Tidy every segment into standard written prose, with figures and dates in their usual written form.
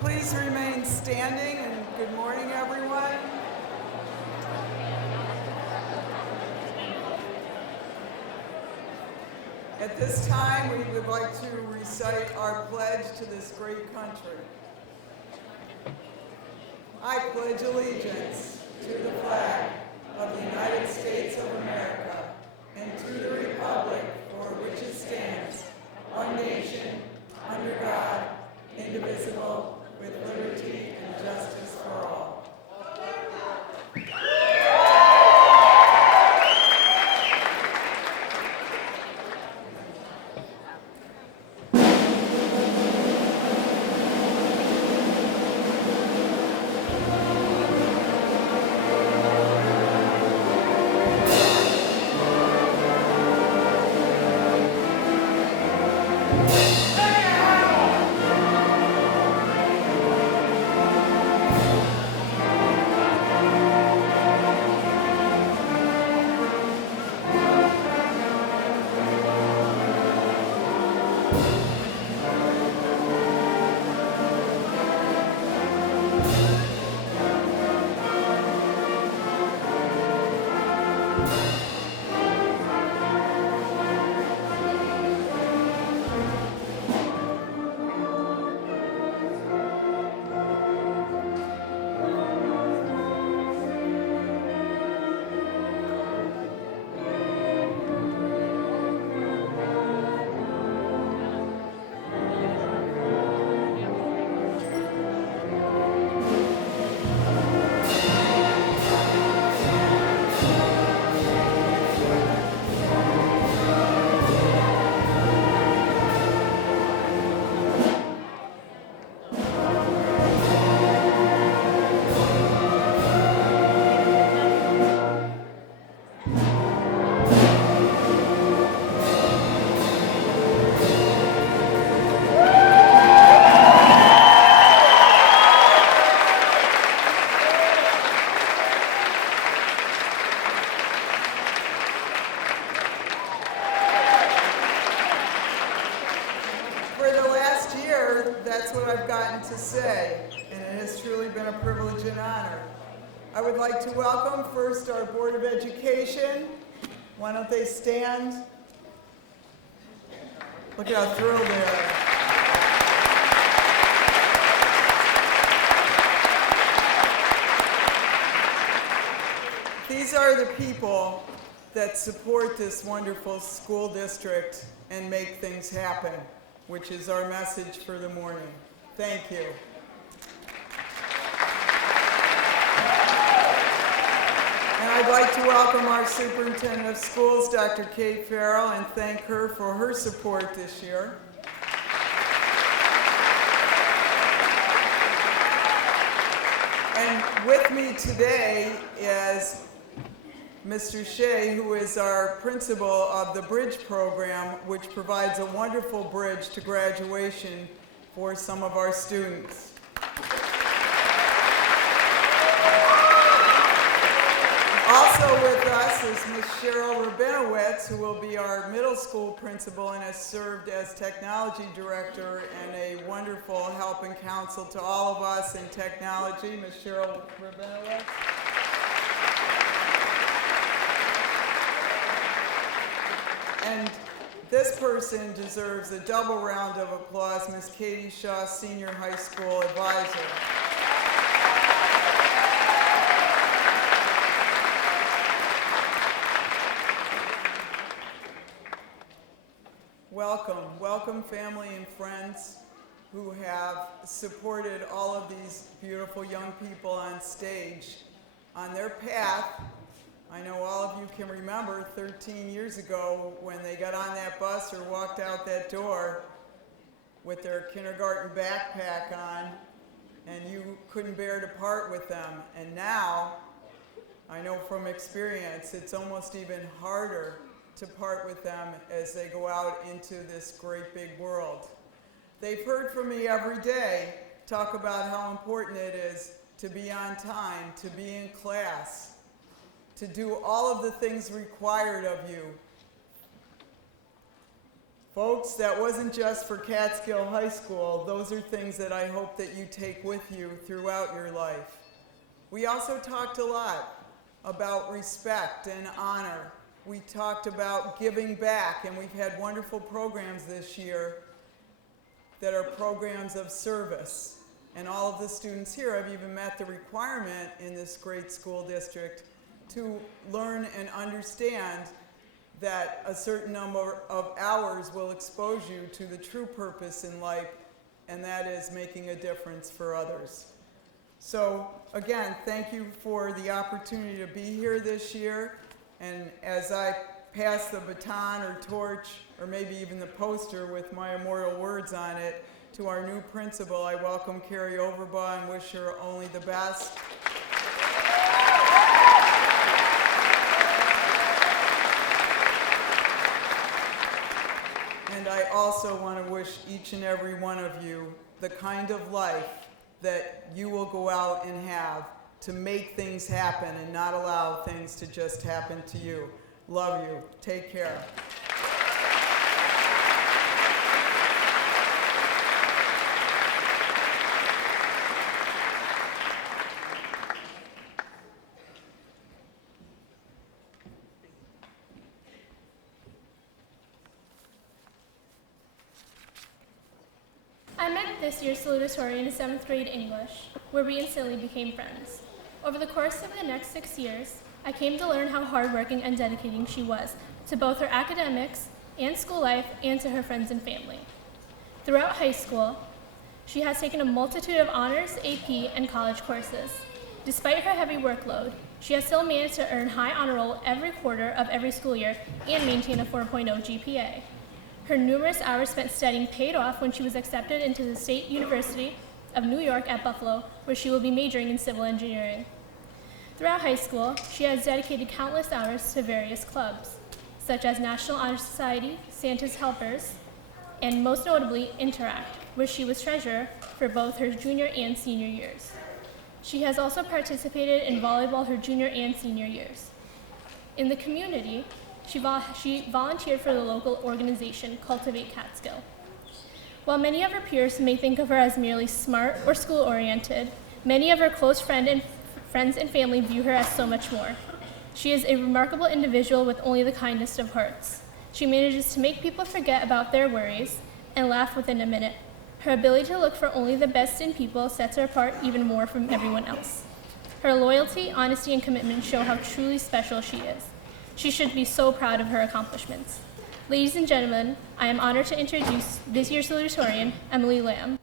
Please remain standing, and good morning, everyone. At this time, we would like to recite our pledge to this great country. I pledge allegiance to the flag of the United States of America and to the republic for which it stands, one nation, under God, indivisible, with liberty and justice for all. To say, and it has truly been a privilege and honor. I would like to welcome first our Board of Education. Why don't they stand? Look at how thrilled they are. These are the people that support this wonderful school district and make things happen, which is our message for the morning. Thank you. And I'd like to welcome our Superintendent of Schools, Dr. Kate Farrell, and thank her for her support this year. And with me today is Mr. Shea, who is our principal of the Bridge program, which provides a wonderful bridge to graduation for some of our students. Also with us is Ms. Cheryl Rabinowitz, who will be our middle school principal and has served as technology director and a wonderful help and counsel to all of us in technology. Ms. Cheryl Rabinowitz. And this person deserves a double round of applause, Ms. Katie Shaw, Senior High School Advisor. Welcome, welcome family and friends who have supported all of these beautiful young people on stage on their path. I know all of you can remember 13 years ago when they got on that bus or walked out that door with their kindergarten backpack on, and you couldn't bear to part with them. And now, I know from experience, it's almost even harder to part with them as they go out into this great big world. They've heard from me every day talk about how important it is to be on time, to be in class, to do all of the things required of you Folks, that wasn't just for Catskill High School. Those are things that I hope that you take with you throughout your life. We also talked a lot about respect and honor. We talked about giving back, and we've had wonderful programs this year that are programs of service. And all of the students here have even met the requirement in this great school district to learn and understand that a certain number of hours will expose you to the true purpose in life, and that is making a difference for others. So again, thank you for the opportunity to be here this year. And as I pass the baton or torch, or maybe even the poster with my immortal words on it, to our new principal, I welcome Carrie Overbaugh and wish her only the best. And I also want to wish each and every one of you the kind of life that you will go out and have to make things happen and not allow things to just happen to you. Love you. Take care. I met this year's Salutatorian in 7th grade English, where we instantly became friends. Over the course of the next 6 years, I came to learn how hardworking and dedicating she was to both her academics and school life and to her friends and family. Throughout high school, she has taken a multitude of honors, AP, and college courses. Despite her heavy workload, she has still managed to earn high honor roll every quarter of every school year and maintain a 4.0 GPA. Her numerous hours spent studying paid off when she was accepted into the State University of New York at Buffalo, where she will be majoring in civil engineering. Throughout high school, she has dedicated countless hours to various clubs, such as National Honor Society, Santa's Helpers, and most notably, Interact, where she was treasurer for both her junior and senior years. She has also participated in volleyball her junior and senior years. In the community, she volunteered for the local organization, Cultivate Catskill. While many of her peers may think of her as merely smart or school-oriented, many of her close friends and family view her as so much more. She is a remarkable individual with only the kindest of hearts. She manages to make people forget about their worries and laugh within a minute. Her ability to look for only the best in people sets her apart even more from everyone else. Her loyalty, honesty, and commitment show how truly special she is. She should be so proud of her accomplishments. Ladies and gentlemen, I am honored to introduce this year's Salutatorian, Emily Lamb.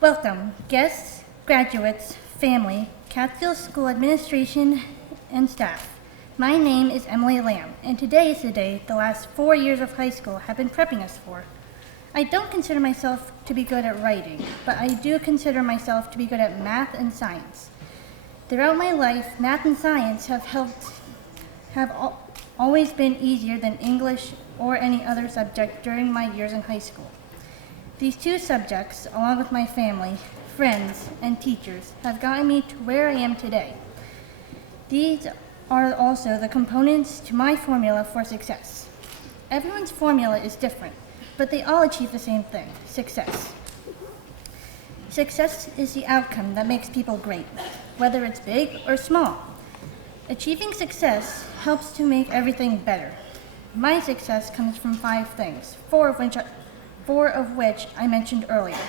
Welcome, guests, graduates, family, Catskill School Administration, and staff. My name is Emily Lamb, and today is the day the last 4 years of high school have been prepping us for. I don't consider myself to be good at writing, but I do consider myself to be good at math and science. Throughout my life, math and science have always been easier than English or any other subject during my years in high school. These two subjects, along with my family, friends, and teachers, have gotten me to where I am today. These are also the components to my formula for success. Everyone's formula is different, but they all achieve the same thing: success. Success is the outcome that makes people great, whether it's big or small. Achieving success helps to make everything better. My success comes from 5 things, four of which I mentioned earlier.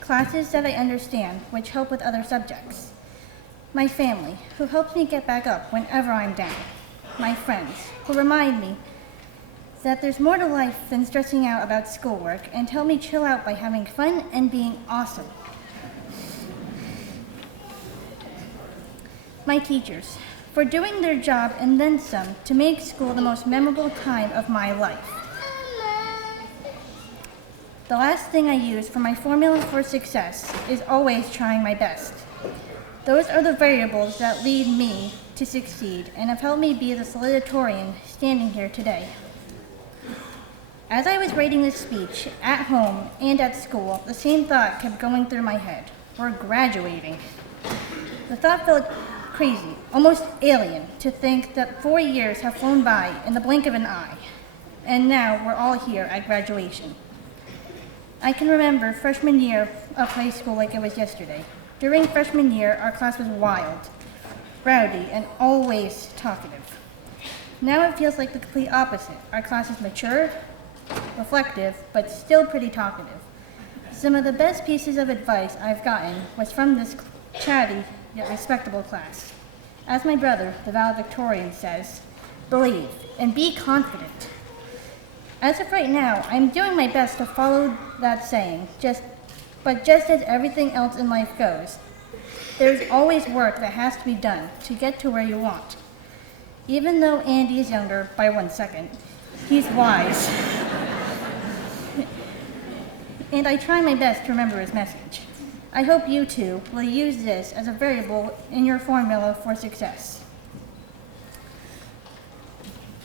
Classes that I understand, which help with other subjects. My family, who helps me get back up whenever I'm down. My friends, who remind me that there's more to life than stressing out about schoolwork and tell me chill out by having fun and being awesome. My teachers, for doing their job and then some to make school the most memorable time of my life. The last thing I use for my formula for success is always trying my best. Those are the variables that lead me to succeed and have helped me be the salutatorian standing here today. As I was writing this speech, at home and at school, the same thought kept going through my head. We're graduating. The thought felt crazy, almost alien, to think that 4 years have flown by in the blink of an eye. And now we're all here at graduation. I can remember freshman year of high school like it was yesterday. During freshman year, our class was wild, rowdy, and always talkative. Now it feels like the complete opposite. Our class is mature, reflective, but still pretty talkative. Some of the best pieces of advice I've gotten was from this chatty yet respectable class. As my brother, the valedictorian, says, believe and be confident. As of right now, I'm doing my best to follow that saying, but just as everything else in life goes, there's always work that has to be done to get to where you want. Even though Andy is younger by 1 second, he's wise. And I try my best to remember his message. I hope you too will use this as a variable in your formula for success.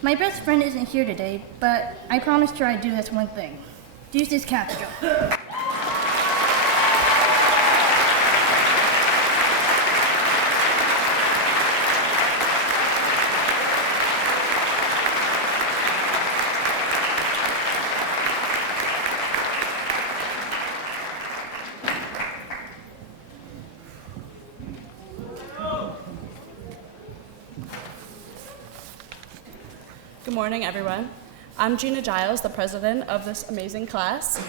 My best friend isn't here today, but I promised her I'd do this one thing. Deuces Catskill. Good morning, everyone. I'm Gina Giles, the president of this amazing class.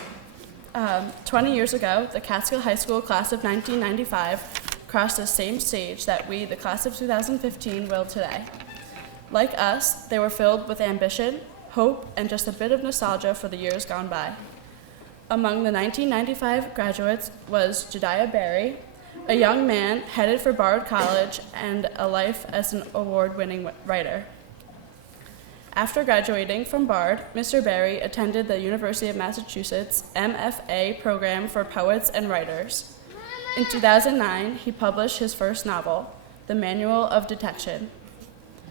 20 years ago, the Catskill High School class of 1995 crossed the same stage that we, the class of 2015, will today. Like us, they were filled with ambition, hope, and just a bit of nostalgia for the years gone by. Among the 1995 graduates was Jediah Berry, a young man headed for Bard College and a life as an award-winning writer. After graduating from Bard, Mr. Berry attended the University of Massachusetts MFA program for poets and writers. In 2009, he published his first novel, The Manual of Detection,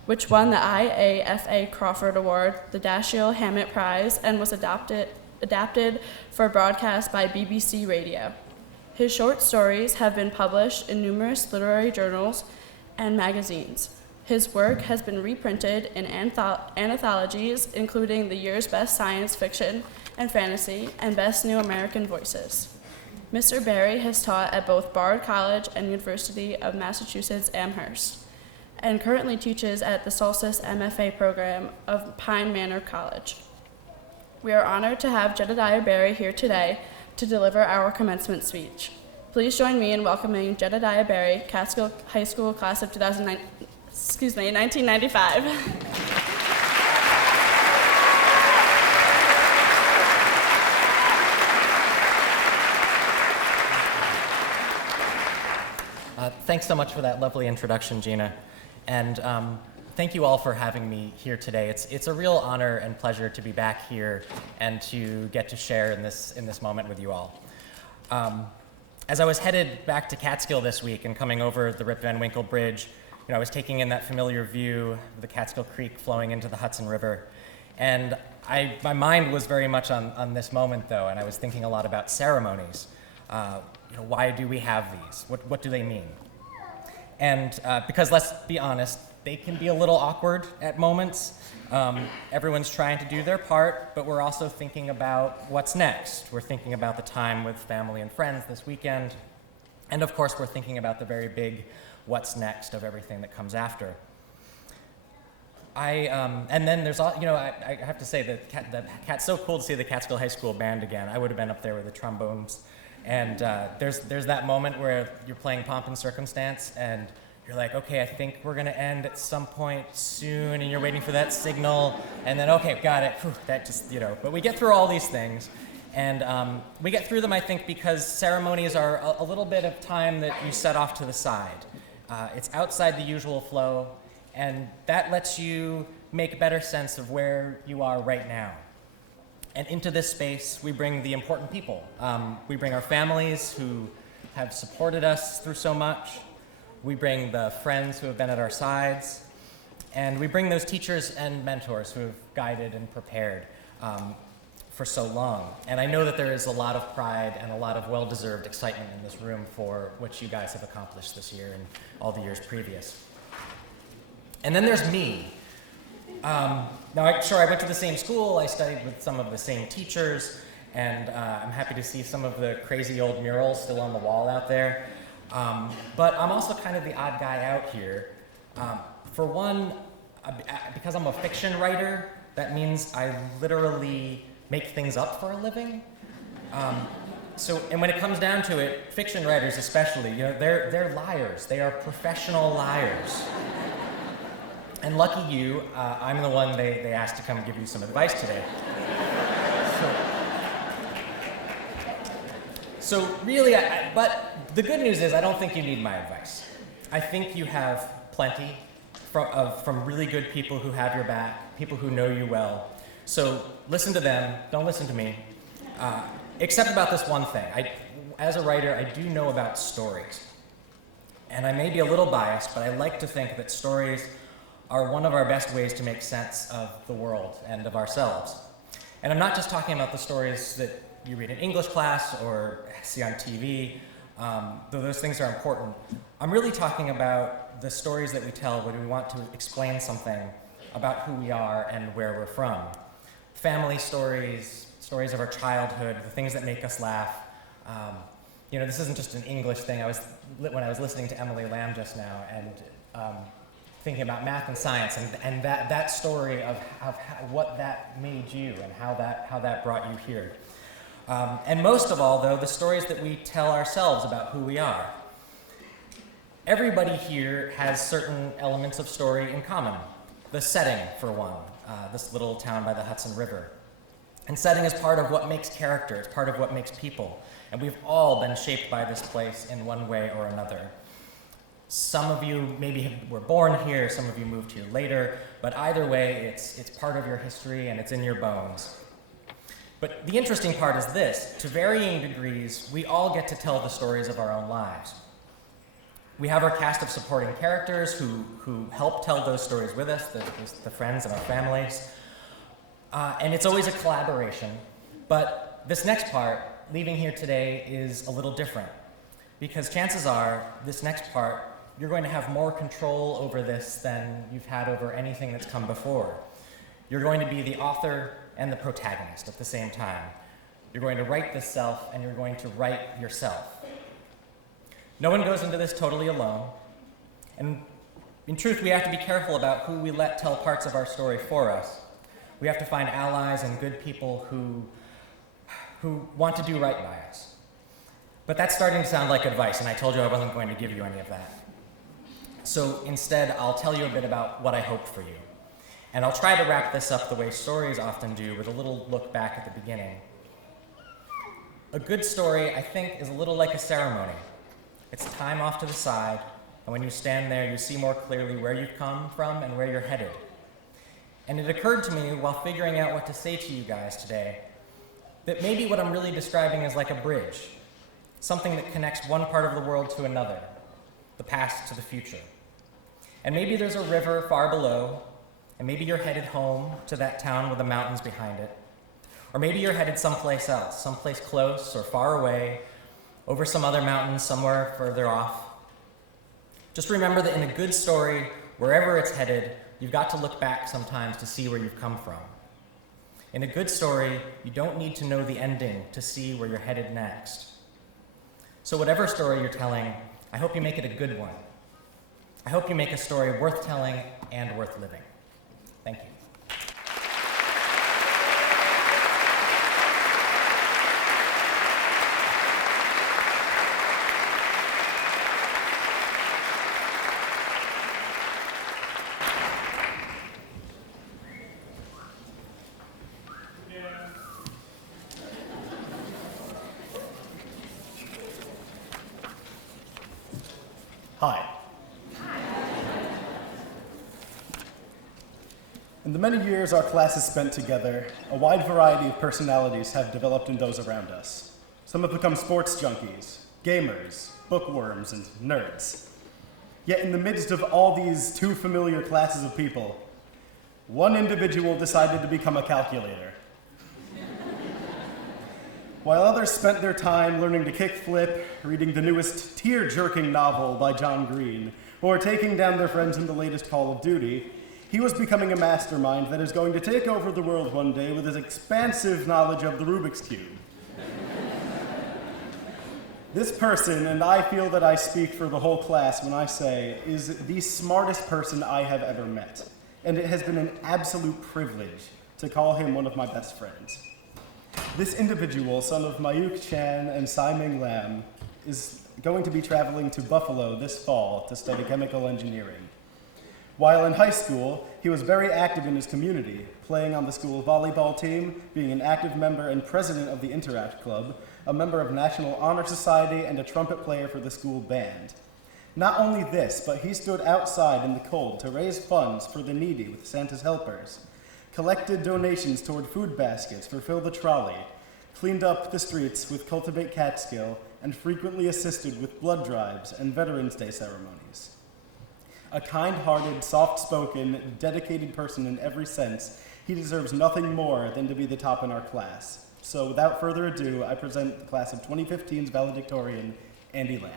which won the IAFA Crawford Award, the Dashiell Hammett Prize, and was adapted for broadcast by BBC Radio. His short stories have been published in numerous literary journals and magazines. His work has been reprinted in anthologies, including the year's Best Science Fiction and Fantasy and Best New American Voices. Mr. Berry has taught at both Bard College and University of Massachusetts Amherst, and currently teaches at the Solstice MFA program of Pine Manor College. We are honored to have Jediah Berry here today to deliver our commencement speech. Please join me in welcoming Jediah Berry, Catskill High School class of 1995. Thanks so much for that lovely introduction, Gina. And thank you all for having me here today. It's a real honor and pleasure to be back here and to get to share in this moment with you all. As I was headed back to Catskill this week and coming over the Rip Van Winkle Bridge, I was taking in that familiar view of the Catskill Creek flowing into the Hudson River. And my mind was very much on this moment, though, and I was thinking a lot about ceremonies. Why do we have these? What do they mean? And because let's be honest, they can be a little awkward at moments. Everyone's trying to do their part, but we're also thinking about what's next. We're thinking about the time with family and friends this weekend. And of course, we're thinking about the very big what's next of everything that comes after. And then there's all, I have to say that it's so cool to see the Catskill High School band again. I would have been up there with the trombones. And there's that moment where you're playing Pomp and Circumstance and you're like, okay, I think we're gonna end at some point soon, and you're waiting for that signal, and then, okay, got it. Whew, that just, but we get through all these things. And we get through them, I think, because ceremonies are a little bit of time that you set off to the side. It's outside the usual flow, and that lets you make better sense of where you are right now. And into this space, we bring the important people. We bring our families who have supported us through so much. We bring the friends who have been at our sides. And we bring those teachers and mentors who have guided and prepared. for so long. And I know that there is a lot of pride and a lot of well-deserved excitement in this room for what you guys have accomplished this year and all the years previous. And then there's me. Now, I went to the same school, I studied with some of the same teachers, and I'm happy to see some of the crazy old murals still on the wall out there. But I'm also kind of the odd guy out here. For one, because I'm a fiction writer, that means I literally make things up for a living. And when it comes down to it, fiction writers especially, they're liars. They are professional liars. And lucky you, I'm the one they asked to come give you some advice today. So really, but the good news is I don't think you need my advice. I think you have plenty from really good people who have your back, people who know you well. So listen to them, don't listen to me. Except about this one thing. As a writer, I do know about stories. And I may be a little biased, but I like to think that stories are one of our best ways to make sense of the world and of ourselves. And I'm not just talking about the stories that you read in English class or see on TV, though those things are important. I'm really talking about the stories that we tell when we want to explain something about who we are and where we're from. Family stories, stories of our childhood, the things that make us laugh. This isn't just an English thing. When I was listening to Emily Lamb just now and thinking about math and science and that story of what that made you and how that brought you here. And most of all, though, the stories that we tell ourselves about who we are. Everybody here has certain elements of story in common. The setting, for one, this little town by the Hudson River. And setting is part of what makes character, it's part of what makes people. And we've all been shaped by this place in one way or another. Some of you maybe were born here, some of you moved here later, but either way, it's part of your history and it's in your bones. But the interesting part is this: to varying degrees, we all get to tell the stories of our own lives. We have our cast of supporting characters who help tell those stories with us, the friends and our families. And it's always a collaboration. But this next part, leaving here today, is a little different. Because chances are, this next part, you're going to have more control over this than you've had over anything that's come before. You're going to be the author and the protagonist at the same time. You're going to write this self, and you're going to write yourself. No one goes into this totally alone. And in truth, we have to be careful about who we let tell parts of our story for us. We have to find allies and good people who want to do right by us. But that's starting to sound like advice, and I told you I wasn't going to give you any of that. So instead, I'll tell you a bit about what I hope for you. And I'll try to wrap this up the way stories often do, with a little look back at the beginning. A good story, I think, is a little like a ceremony. It's time off to the side, and when you stand there, you see more clearly where you've come from and where you're headed. And it occurred to me while figuring out what to say to you guys today, that maybe what I'm really describing is like a bridge, something that connects one part of the world to another, the past to the future. And maybe there's a river far below, and maybe you're headed home to that town with the mountains behind it. Or maybe you're headed someplace else, someplace close or far away, over some other mountain somewhere further off. Just remember that in a good story, wherever it's headed, you've got to look back sometimes to see where you've come from. In a good story, you don't need to know the ending to see where you're headed next. So whatever story you're telling, I hope you make it a good one. I hope you make a story worth telling and worth living. Thank you. Hi. In the many years our class has spent together, a wide variety of personalities have developed in those around us. Some have become sports junkies, gamers, bookworms, and nerds. Yet in the midst of all these too familiar classes of people, one individual decided to become a calculator. While others spent their time learning to kickflip, reading the newest tear-jerking novel by John Green, or taking down their friends in the latest Call of Duty, he was becoming a mastermind that is going to take over the world one day with his expansive knowledge of the Rubik's Cube. This person, and I feel that I speak for the whole class when I say, is the smartest person I have ever met. And it has been an absolute privilege to call him one of my best friends. This individual, son of Mayuk Chan and Sai Ming Lam, is going to be traveling to Buffalo this fall to study chemical engineering. While in high school, he was very active in his community, playing on the school volleyball team, being an active member and president of the Interact Club, a member of National Honor Society, and a trumpet player for the school band. Not only this, but he stood outside in the cold to raise funds for the needy with Santa's helpers, collected donations toward food baskets for Fill the Trolley, cleaned up the streets with Cultivate Catskill, and frequently assisted with blood drives and Veterans Day ceremonies. A kind-hearted, soft-spoken, dedicated person in every sense, he deserves nothing more than to be the top in our class. So without further ado, I present the class of 2015's valedictorian, Andy Lamb.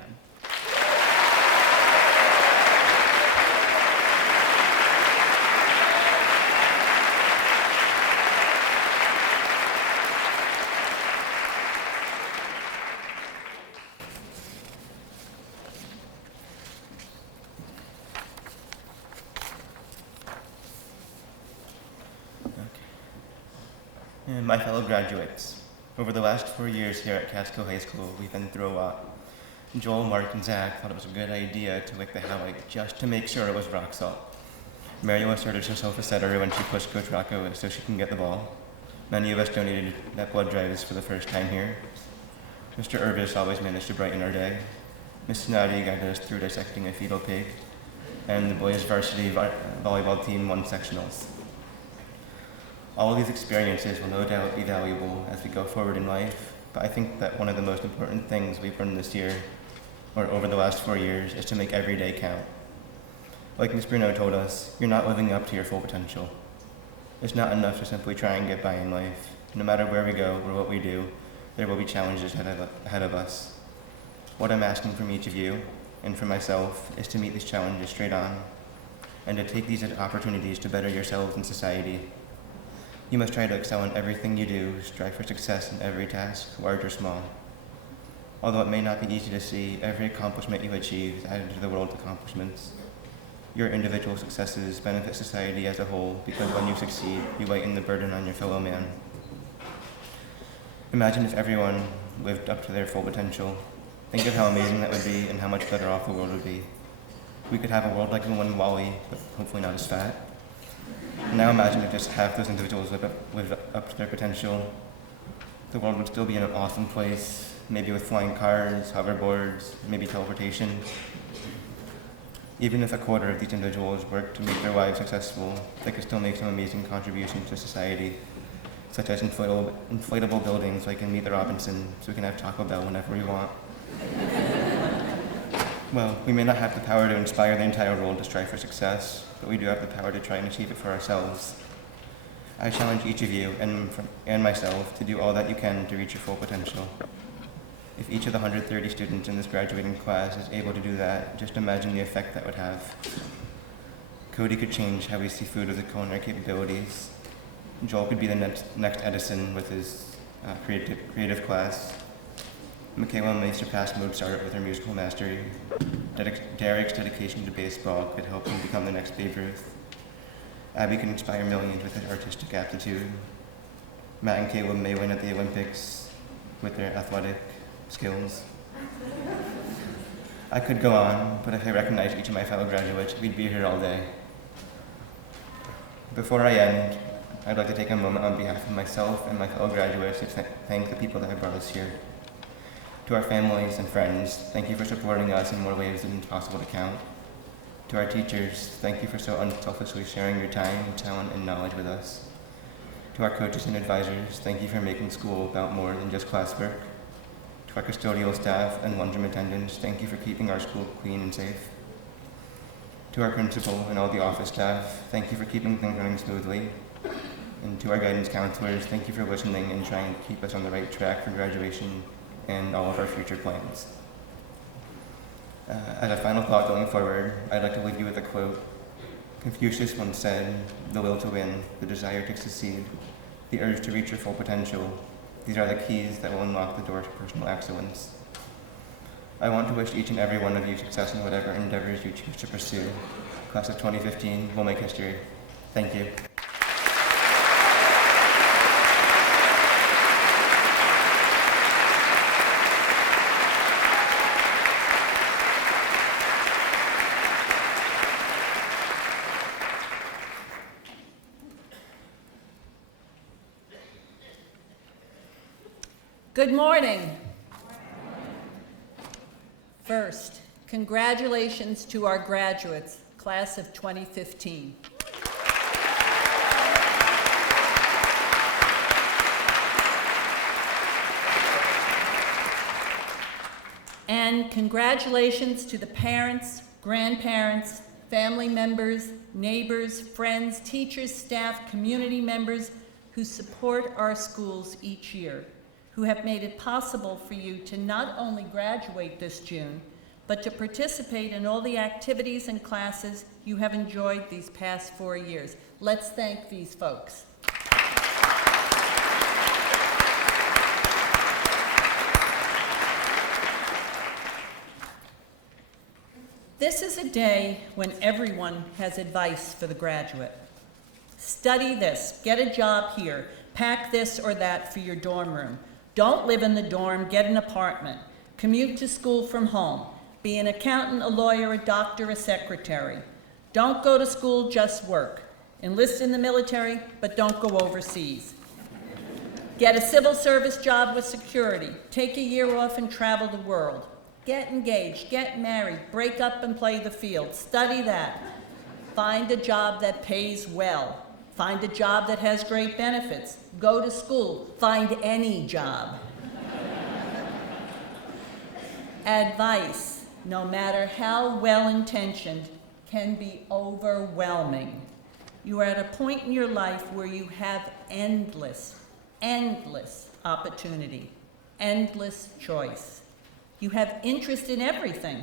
And my fellow graduates, over the last 4 years here at Catskill High School, we've been through a lot. Joel, Mark, and Zach thought it was a good idea to lick the halide just to make sure it was rock salt. Mary asserted herself a setter when she pushed Coach Rocco so she can get the ball. Many of us donated that blood drives for the first time here. Mr. Irvis always managed to brighten our day. Miss Snoddy guided us through dissecting a fetal pig. And the boys' varsity volleyball team won sectionals. All of these experiences will no doubt be valuable as we go forward in life, but I think that one of the most important things we've learned this year, or over the last 4 years, is to make every day count. Like Ms. Bruno told us, you're not living up to your full potential. It's not enough to simply try and get by in life. No matter where we go or what we do, there will be challenges ahead of us. What I'm asking from each of you, and from myself, is to meet these challenges straight on, and to take these as opportunities to better yourselves and society. You must try to excel in everything you do, strive for success in every task, large or small. Although it may not be easy to see, every accomplishment you achieve is added to the world's accomplishments. Your individual successes benefit society as a whole because when you succeed, you lighten the burden on your fellow man. Imagine if everyone lived up to their full potential. Think of how amazing that would be and how much better off the world would be. We could have a world like the one in Wall-E, but hopefully not as fat. Now imagine if just half those individuals lived up to their potential. The world would still be an awesome place, maybe with flying cars, hoverboards, maybe teleportation. Even if a quarter of these individuals worked to make their lives successful, they could still make some amazing contributions to society, such as inflatable buildings like in Meet the Robinson, so we can have Taco Bell whenever we want. Well, we may not have the power to inspire the entire world to strive for success, but we do have the power to try and achieve it for ourselves. I challenge each of you and myself to do all that you can to reach your full potential. If each of the 130 students in this graduating class is able to do that, just imagine the effect that would have. Cody could change how we see food with his culinary capabilities. Joel could be the next Edison with his creative class. Michaela may surpass Mozart with her musical mastery. Derek's dedication to baseball could help him become the next Babe Ruth. Abby can inspire millions with his artistic aptitude. Matt and Caleb may win at the Olympics with their athletic skills. I could go on, but if I recognized each of my fellow graduates, we'd be here all day. Before I end, I'd like to take a moment on behalf of myself and my fellow graduates to thank the people that have brought us here. To our families and friends, thank you for supporting us in more ways than it's possible to count. To our teachers, thank you for so unselfishly sharing your time, talent, and knowledge with us. To our coaches and advisors, thank you for making school about more than just classwork. To our custodial staff and lunchroom attendants, thank you for keeping our school clean and safe. To our principal and all the office staff, thank you for keeping things running smoothly. And to our guidance counselors, thank you for listening and trying to keep us on the right track for graduation and all of our future plans. As a final thought going forward, I'd like to leave you with a quote. Confucius once said, "The will to win, the desire to succeed, the urge to reach your full potential, these are the keys that will unlock the door to personal excellence." I want to wish each and every one of you success in whatever endeavors you choose to pursue. Class of 2015 will make history. Thank you. Good morning. First, congratulations to our graduates, class of 2015. And congratulations to the parents, grandparents, family members, neighbors, friends, teachers, staff, community members who support our schools each year, who have made it possible for you to not only graduate this June, but to participate in all the activities and classes you have enjoyed these past 4 years. Let's thank these folks. This is a day when everyone has advice for the graduate. Study this, get a job here, pack this or that for your dorm room. Don't live in the dorm, get an apartment. Commute to school from home. Be an accountant, a lawyer, a doctor, a secretary. Don't go to school, just work. Enlist in the military, but don't go overseas. Get a civil service job with security. Take a year off and travel the world. Get engaged, get married, break up and play the field. Study that. Find a job that pays well. Find a job that has great benefits. Go to school. Find any job. Advice, no matter how well-intentioned, can be overwhelming. You are at a point in your life where you have endless opportunity, endless choice. You have interest in everything.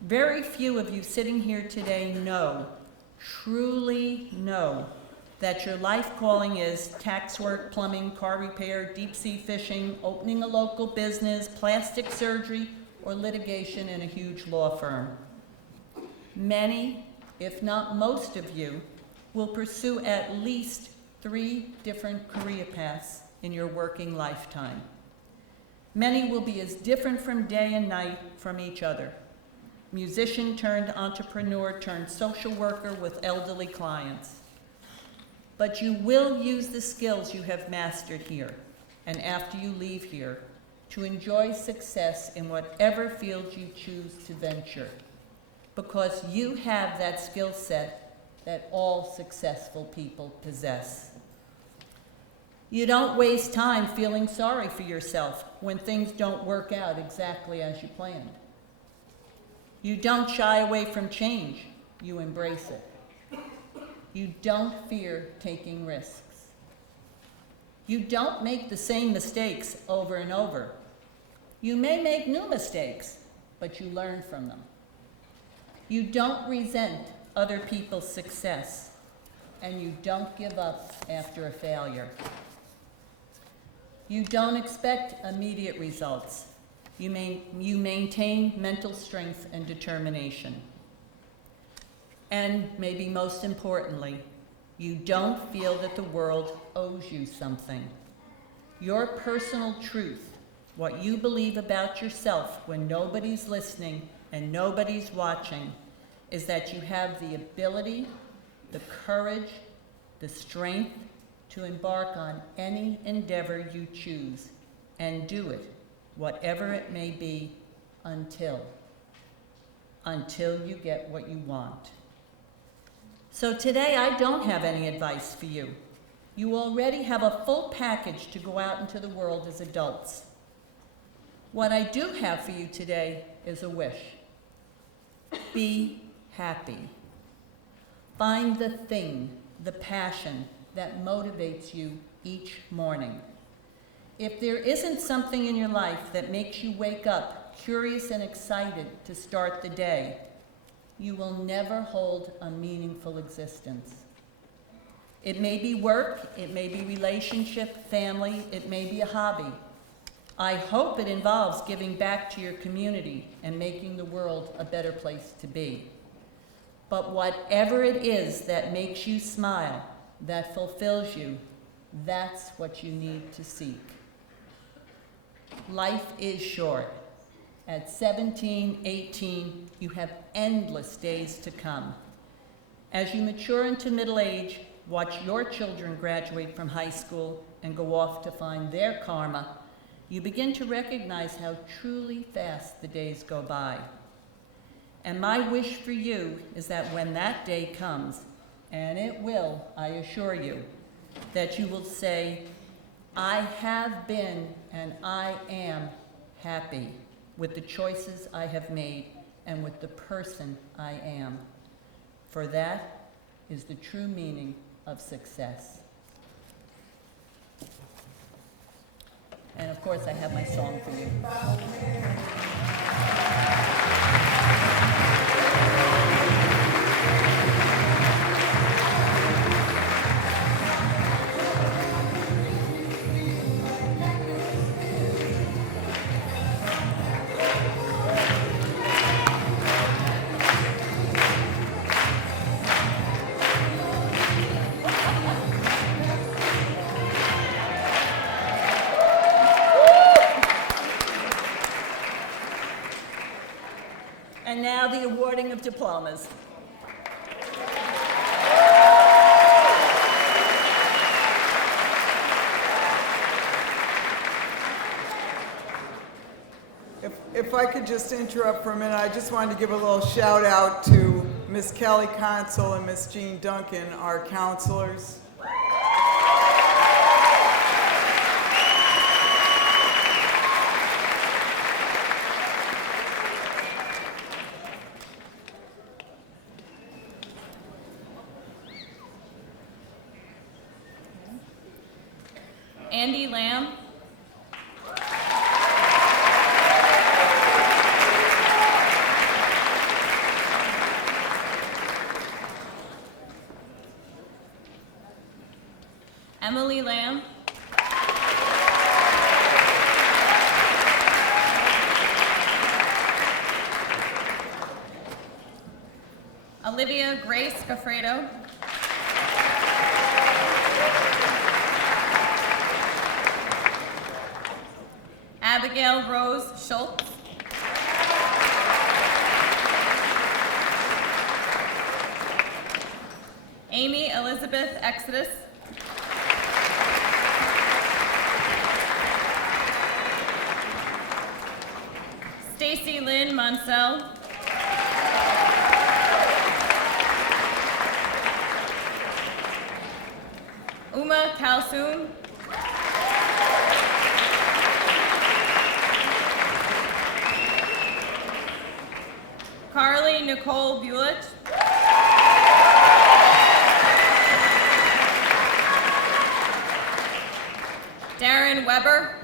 Very few of you sitting here today truly know that your life calling is tax work, plumbing, car repair, deep sea fishing, opening a local business, plastic surgery, or litigation in a huge law firm. Many, if not most of you, will pursue at least 3 different career paths in your working lifetime. Many will be as different from day and night from each other. Musician turned entrepreneur turned social worker with elderly clients. But you will use the skills you have mastered here, and after you leave here, to enjoy success in whatever field you choose to venture, because you have that skill set that all successful people possess. You don't waste time feeling sorry for yourself when things don't work out exactly as you planned. You don't shy away from change, you embrace it. You don't fear taking risks. You don't make the same mistakes over and over. You may make new mistakes, but you learn from them. You don't resent other people's success, and you don't give up after a failure. You don't expect immediate results. You maintain mental strength and determination. And maybe most importantly, you don't feel that the world owes you something. Your personal truth, what you believe about yourself when nobody's listening and nobody's watching, is that you have the ability, the courage, the strength to embark on any endeavor you choose and do it, whatever it may be, until you get what you want. So today I don't have any advice for you. You already have a full package to go out into the world as adults. What I do have for you today is a wish. Be happy. Find the thing the passion that motivates you each morning. If there isn't something in your life that makes you wake up curious and excited to start the day, you will never hold a meaningful existence. It may be work, it may be relationship, family, it may be a hobby. I hope it involves giving back to your community and making the world a better place to be. But whatever it is that makes you smile, that fulfills you, that's what you need to seek. Life is short. At 17, 18, you have endless days to come. As you mature into middle age, watch your children graduate from high school and go off to find their karma, you begin to recognize how truly fast the days go by. And my wish for you is that when that day comes, and it will, I assure you, that you will say, I have been and I am happy with the choices I have made and with the person I am. For that is the true meaning of success. And of course, I have my song for you. And now the awarding of diplomas. If I could just interrupt for a minute, I just wanted to give a little shout out to Miss Kelly Consul and Miss Jean Duncan, our counselors. Andy Lamb. Emily Lamb. Olivia Grace Gaffredo. Abigail Rose Schultz. Amy Elizabeth Exodus. Stacy Lynn Monsell. Uma Kalsoon. Carly Nicole Bulich. Darren Weber.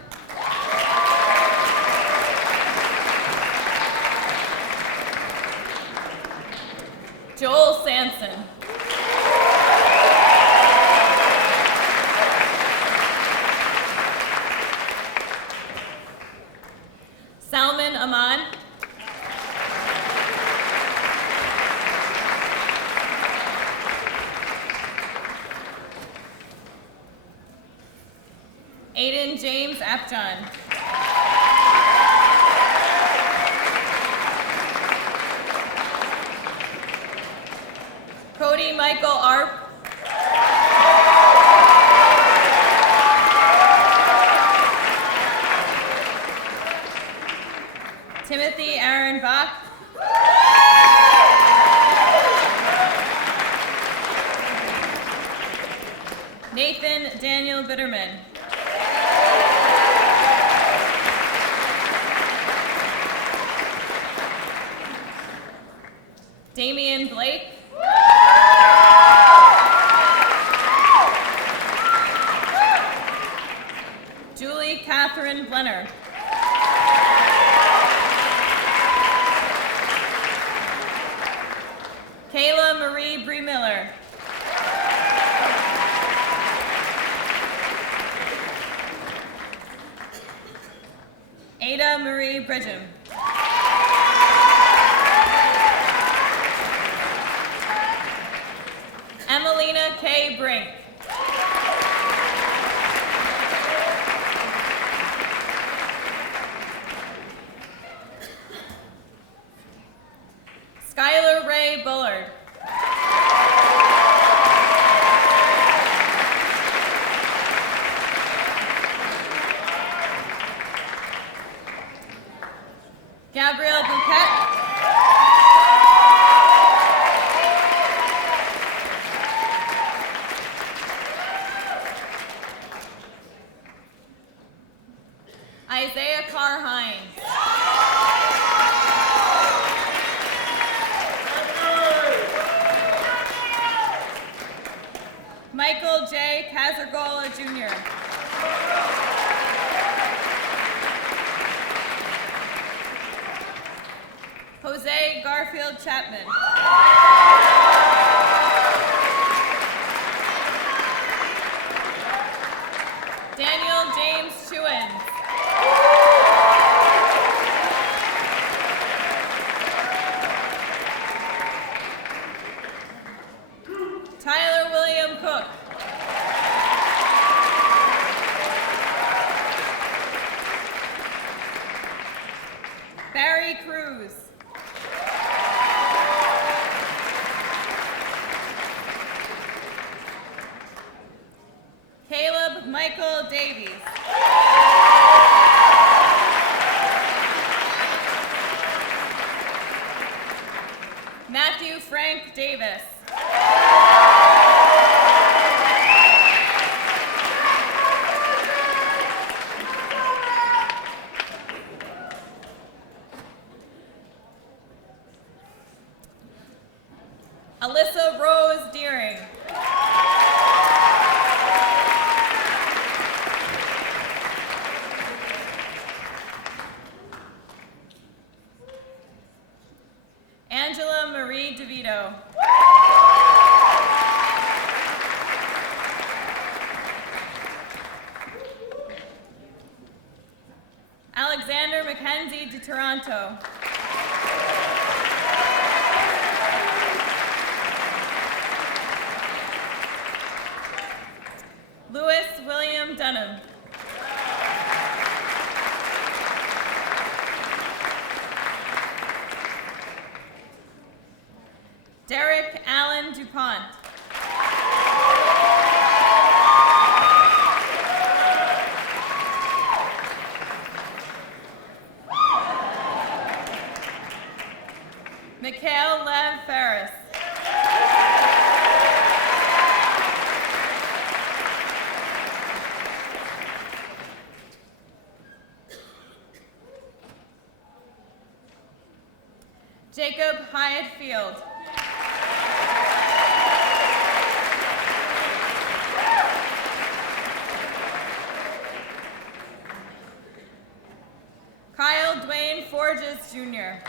Joel Sanson. Salman Ahmad. Aiden James Apjohn. Cody Michael Arp. Timothy Aaron Bach. Nathan Daniel Bitterman. Damian Blake. Anita Marie Bridgham. Emelina K. Brink. Skylar Ray Bullard. Gabrielle Bouquet. Isaiah Carr Hines. Michael J. Casargola Jr. Jose Garfield Chapman. Daniel James Chewins. Tyler William Cook. Barry Cruz. Caleb Michael Davies. Matthew Frank Davis. Alyssa Rose Deering. Angela Marie DeVito. Alexander Mackenzie de Toronto. Louis William Dunham. Derek Allen DuPont. Mikhail Lev Ferris. Jacob Hyatt Field. Kyle Dwayne Forges Jr.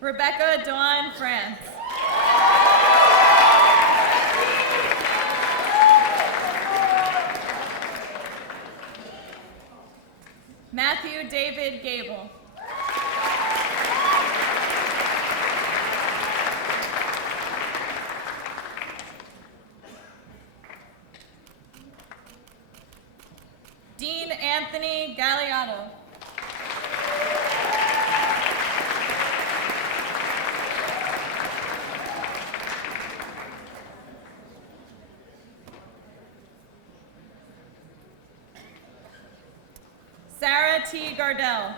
Rebecca Dawn France. Matthew David Gable. Dean Anthony Galliotto. Sarah T. Gardell.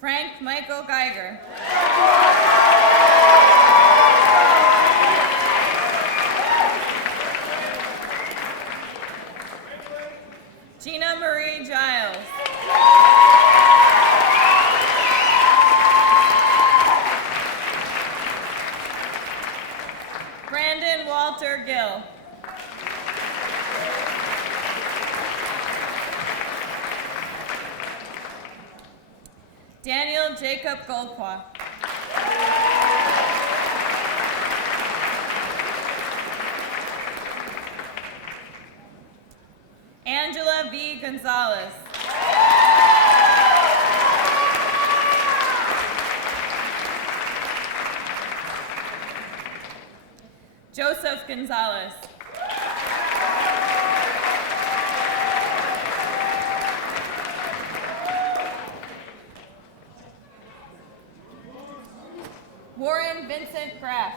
Frank Michael Geiger. Gina Marie Giles. Brandon Walter Gill. Daniel Jacob Goldqua. Angela V. Gonzalez. Joseph Gonzalez. Warren Vincent Graff.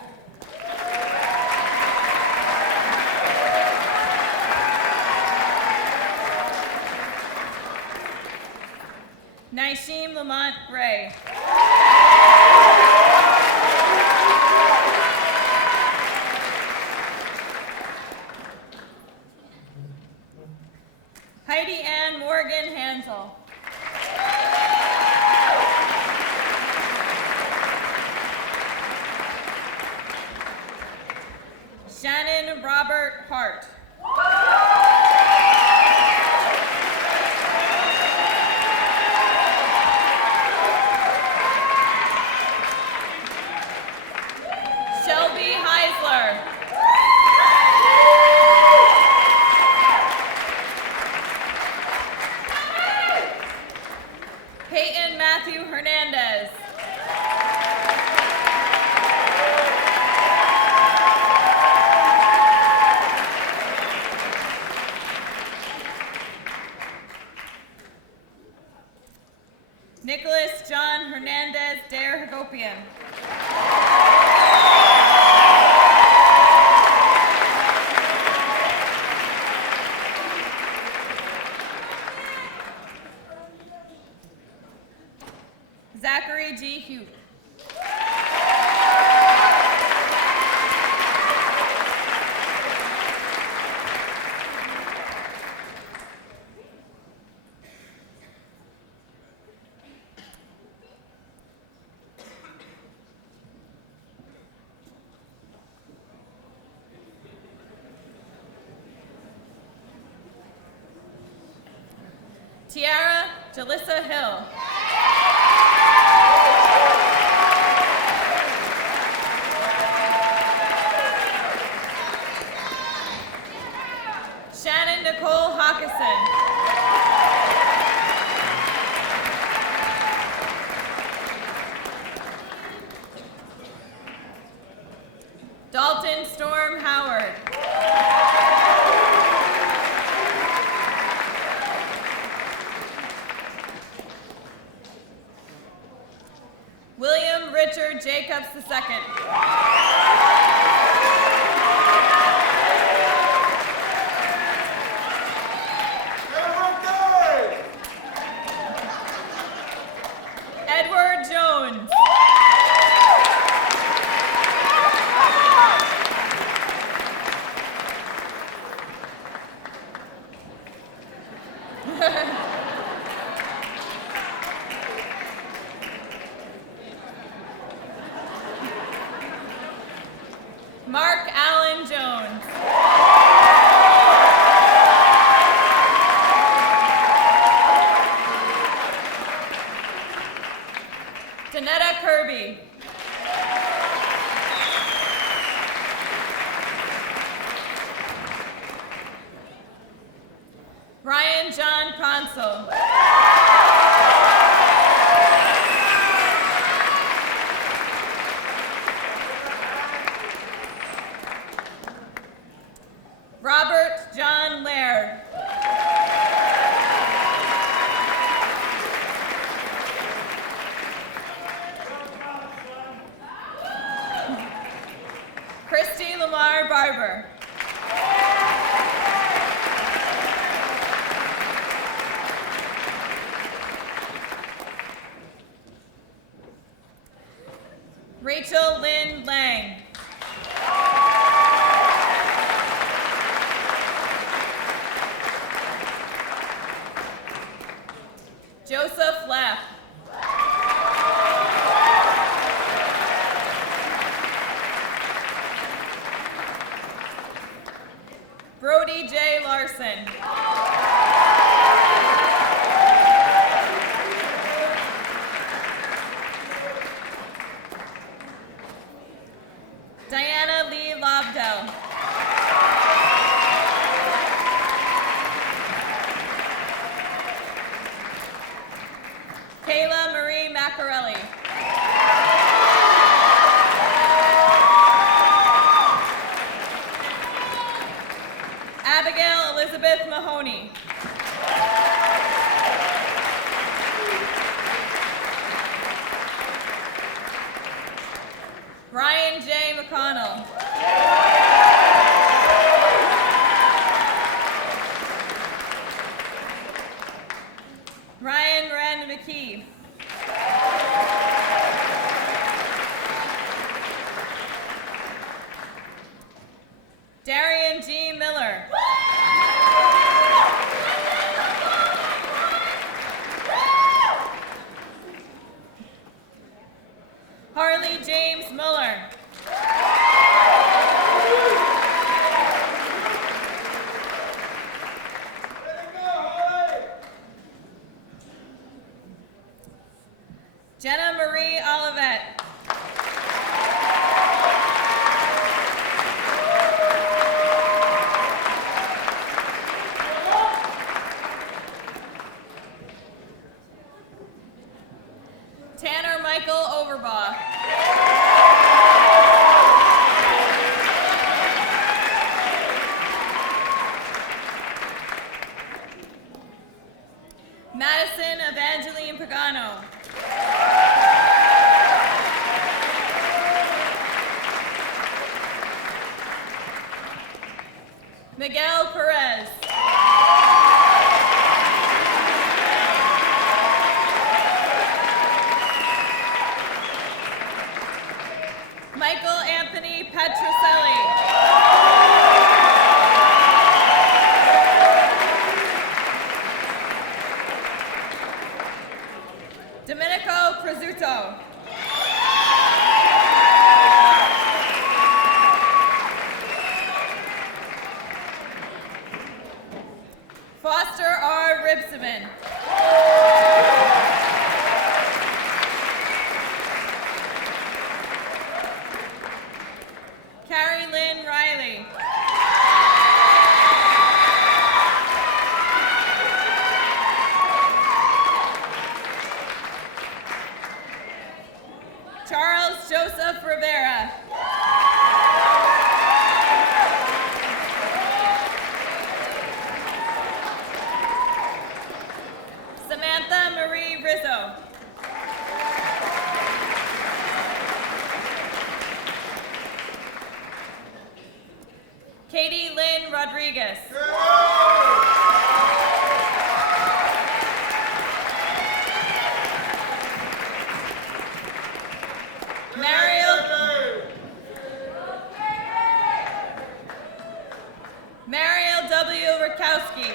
Naishim Lamont Gray. Heidi Ann Morgan Hansel. Shannon Robert Hart. Shelby Heisler. Peyton Matthew Hernandez. Nicholas John Hernandez Dare Hagopian. Zachary G. Hugh. Tiara Jalissa Hill. Shannon Nicole Hawkison. Dalton Storm Howard. William Richard Jacobs II. Edward Jones. Mark Allen Jones. Danetta Kirby. Ryan John Consul. Robert John Laird. Christy Lamar Barber. Rachel Lynn Lang. Joseph Lapp. Brody J. Larson. Zaccarelli. Abigail Elizabeth Mahoney. Ryan J. McConnell. Ryan Ren McKee. Darian G. Miller. Harley James Muller. Jenna Marie Olivet. Tanner Michael Overbaugh. Madison Evangeline Pagano. Miguel Perez. Michael Anthony Petroselli. Domenico Prosciutto. Foster R. Ribseman. Carrie Lynn Riley. Charles Joseph Rivera. Samantha Marie Rizzo. Katie Lynn Rodriguez. Mariel W. Rakowski.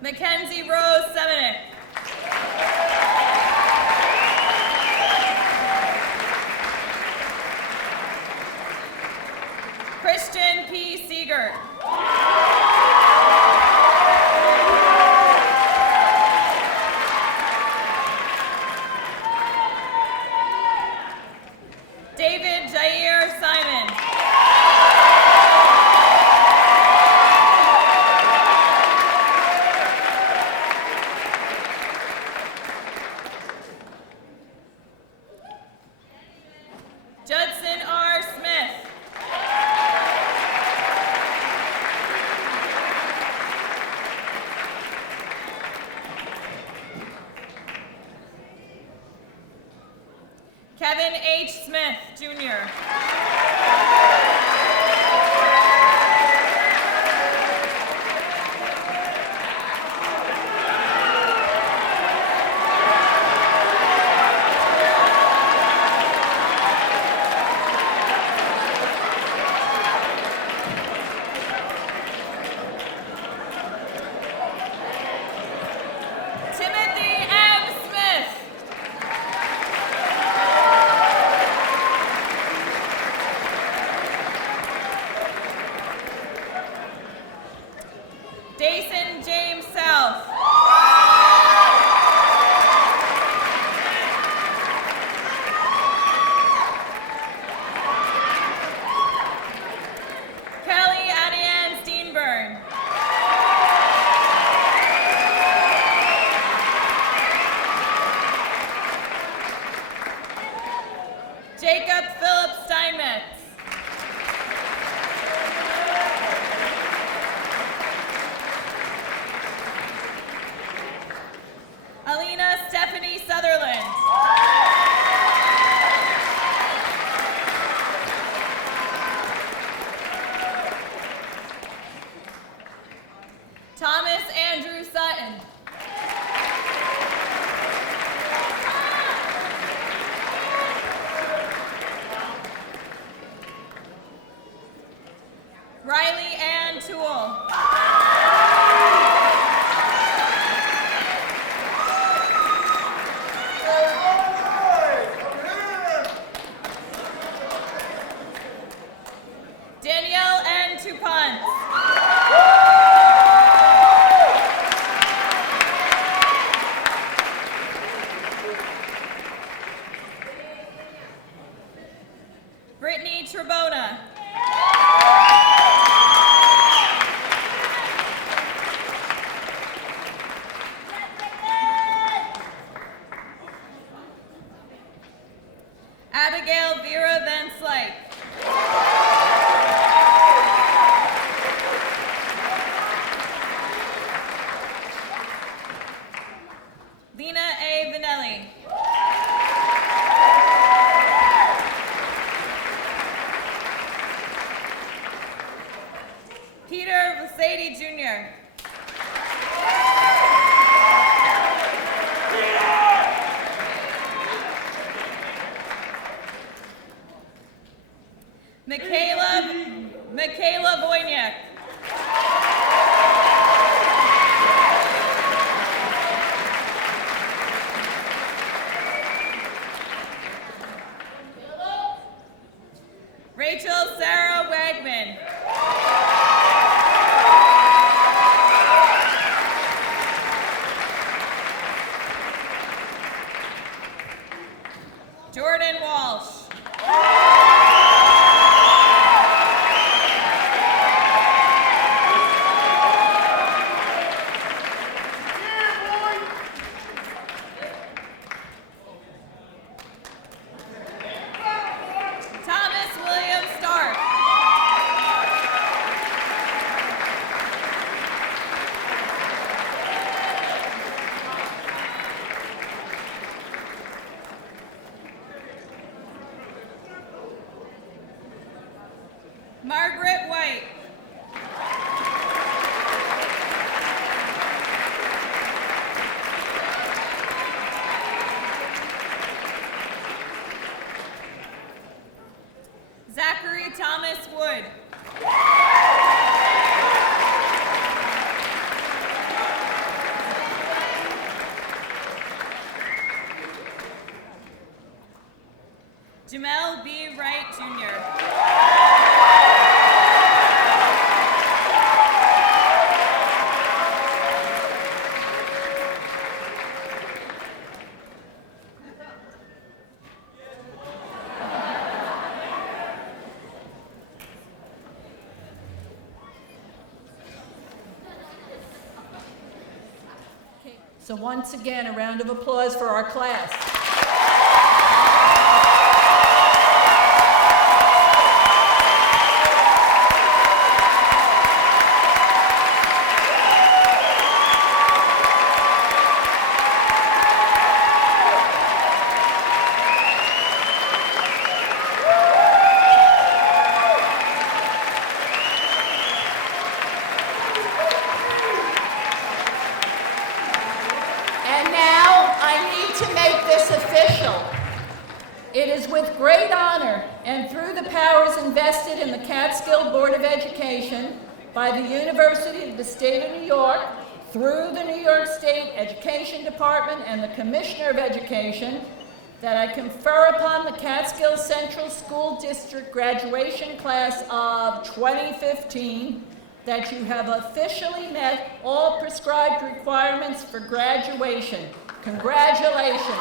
Mackenzie Rose Semenick. Christian P. Siegert. David Jair Simon. Judson R. Smith. Kevin H. Smith, Jr. Timothy M. Smith. Jacob Philip Steinmetz. Alina Stephanie Sutherland. Thomas Andrew Sutton. Riley Ann Toole. Danielle N. Tupont. Brittany Trebona. Abigail Vera Van Slyke. Lena A. Vanelli. Peter Vasady Jr. Michaela Voyniak. Rachel Sarah Wagman. Jordan Walsh. Thomas William Stark. Margaret White. Zachary Thomas Wood. Jamel B. Wright Jr. So once again, a round of applause for our class. And now I need to make this official. It is with great honor and through the powers invested in the Catskill Board of Education by the University of the State of New York, through the New York State Education Department and the Commissioner of Education, that I confer upon the Catskill Central School District graduation class of 2015 that you have officially met all prescribed requirements for graduation. Congratulations.